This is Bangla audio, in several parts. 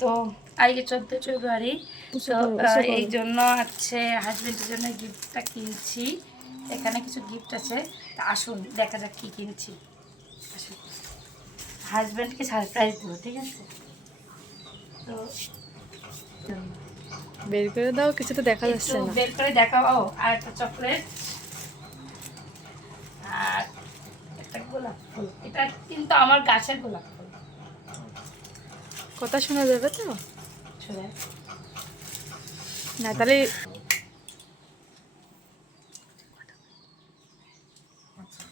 তো আজকে 14 ফেব্রুয়ারি, তো এই জন্য হচ্ছে হাজবেন্ডের জন্য গিফটটা কিনছি। এখানে কিছু গিফট আছে, তা আসুন দেখা যাক কি কিনছি। আসুন, হাজবেন্ডকে সারপ্রাইজ দেবো, ঠিক আছে? তো বের করে দাও, কিছু তো দেখা যাচ্ছে না। বের করে দেখাও। আর একটা চকলেট আর একটা গোলাপ ফুল। এটা কিন্তু আমার গাছের গোলাপ ফুল। কথা শোনা যাবে তো শুনে না? তাহলে আচ্ছা,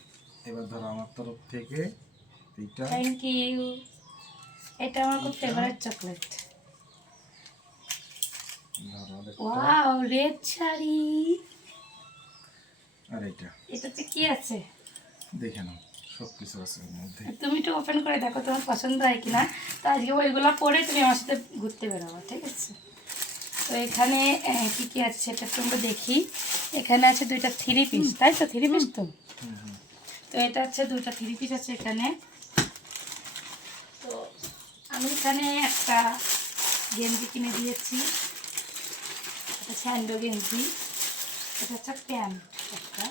এবার ধরো আমার তরফ থেকে এইটা। Thank you. এটা আমার খুব favourite chocolate. Wow, red sari. আর এইটা এটাতে কি আছে দেখে নাও, সব কিছু আছে এর মধ্যে। তুমি একটু ওপেন করে দেখো তোমার পছন্দ হয় কিনা। তো আজকে ওইগুলো পরে তুমি আমার সাথে ঘুরতে বেরোবো, ঠিক আছে? তো এখানে কি কি আছে সেটা তোমরা দেখি। এখানে আছে 2টা 3 পিস, তাই তো? 3 পিস তো। তো এটা হচ্ছে 2টা 3 পিস আছে এখানে। তো আমি এখানে একটা গেঞ্জি কিনে দিয়েছি, একটা স্যান্ডো গেঞ্জি, এটা হচ্ছে প্যান্ট একটা।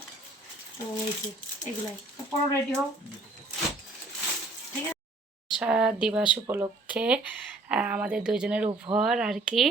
তো এই যে এগুলাই, তো পরে রেডি হোক, ঠিক আছে? দিবস উপলক্ষে আমাদের দুজনের উপহার আর কি।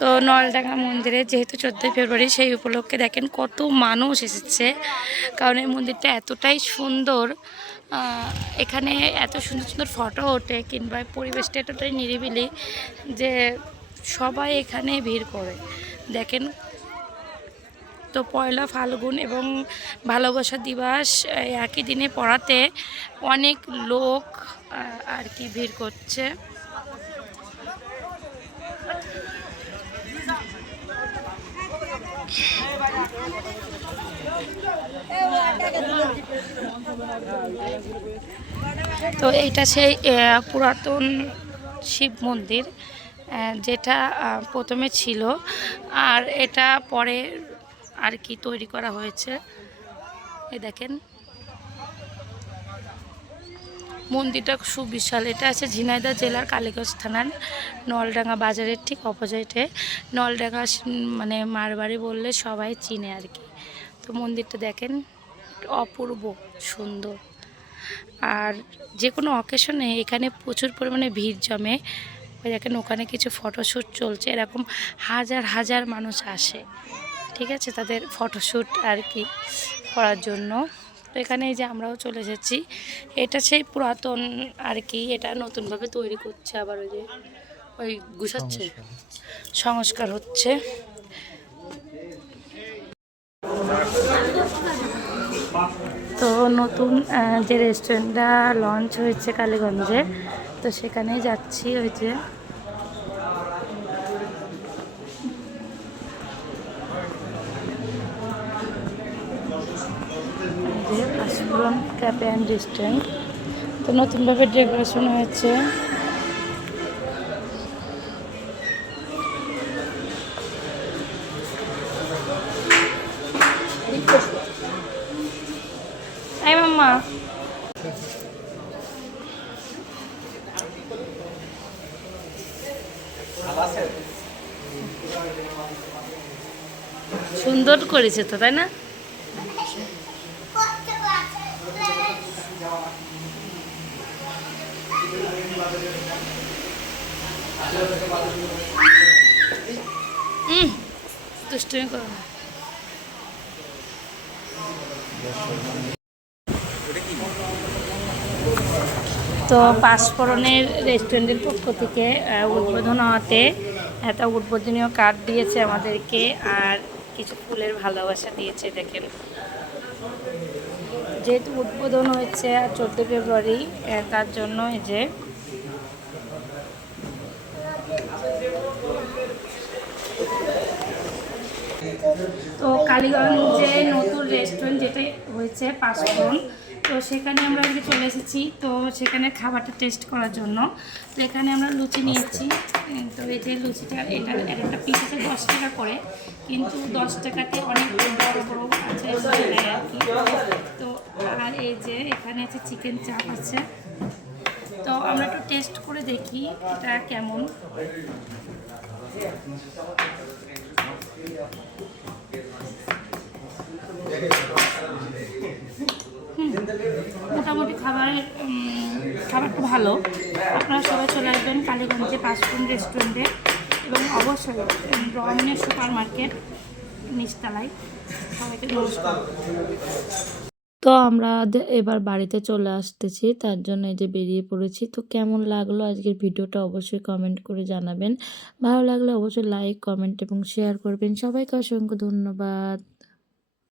তো নলডাঙ্গা মন্দিরে যেহেতু 14 ফেব্রুয়ারি, সেই উপলক্ষে দেখেন কত মানুষ এসেছে। কারণ এই মন্দিরটা এতটাই সুন্দর, এখানে এত সুন্দর সুন্দর ফটো ওঠে, কিংবা পরিবেশটা এতটাই নিরিবিলি যে সবাই এখানে ভিড় করে। দেখেন, তো পয়লা ফাল্গুন এবং ভালোবাসা দিবস একই দিনে পড়াতে অনেক লোক আর কি ভিড় করছে। তো এইটা সেই পুরাতন শিব মন্দির, যেটা প্রথমে ছিল, আর এটা পরে আর কি তৈরি করা হয়েছে। এই দেখেন মন্দিরটা সুবিশাল। এটা আছে ঝিনাইদহ জেলার কালীগঞ্জ থানার নলডাঙ্গা বাজারের ঠিক অপোজিটে। নলডাঙ্গা মানে মারবাড়ি বললে সবাই চিনে আর কি। তো মন্দিরটা দেখেন অপূর্ব সুন্দর। আর যে কোনো অকেশনে এখানে প্রচুর পরিমাণে ভিড় জমে। ওই দেখেন ওখানে কিছু ফটোশ্যুট চলছে, এরকম হাজার হাজার মানুষ আসে, ঠিক আছে, তাদের ফটোশ্যুট আর কি করার জন্য। তো এখানে এই যে আমরাও চলে এসেছি। এটা সেই পুরাতন আর কি, এটা নতুনভাবে তৈরি করছে, আবার ওই যে ওই গুছাচ্ছে, সংস্কার হচ্ছে। তো নতুন যে রেস্টুরেন্টটা লঞ্চ হয়েছে কালীগঞ্জে, তো সেখানেই যাচ্ছি। ওই যে আশপুরন ক্যাফে অ্যান্ড রেস্টুরেন্ট, তো নতুনভাবে ডেকোরেশন হয়েছে। এই মাম্মা, সুন্দর করেছে তো, তাই না? দুষ্টুমি করো না। তো পাঁচফোড়নের রেস্টুরেন্টের পক্ষ থেকে উদ্বোধন হওয়াতে একটা উদ্বোধনীয় কার্ড দিয়েছে আমাদেরকে, আর কিছু ফুলের ভালোবাসা দিয়েছে। দেখেন, যেহেতু উদ্বোধন হয়েছে 14 ফেব্রুয়ারি, তার জন্য এই যে তো কালীগঞ্জে নতুন রেস্টুরেন্ট যেটা হয়েছে পাঁচফোড়ন, তো সেখানে আমরা আজকে চলে এসেছি। তো সেখানে খাবারটা টেস্ট করার জন্য। তো এখানে আমরা লুচি নিয়েছি। তো এই যে লুচিটা, এটা একটা পিস আছে 10 টাকা করে, কিন্তু 10 টাকাতে অনেক বড় বড় আছে আর কি। তো আর এই যে এখানে আছে চিকেন চাপ আছে। তো আমরা একটু টেস্ট করে দেখি এটা কেমন। মোটামুটি খাবারটা ভালো। আপনারা সবাই চলে আসবেন কালীগঞ্জে পাঁচফোড়ন রেস্টুরেন্টে, এবং অবশ্যই রমণের সুপার মার্কেট নিচতলায়। সবাইকে নমস্কার। তো আমরা এবার বাড়িতে চলে আসতেছি, তার জন্য এই যে বেরিয়ে পড়েছি। তো কেমন লাগলো আজকের ভিডিওটা অবশ্যই কমেন্ট করে জানাবেন। ভালো লাগলে অবশ্যই লাইক, কমেন্ট এবং শেয়ার করবেন। সবাইকে অসংখ্য ধন্যবাদ।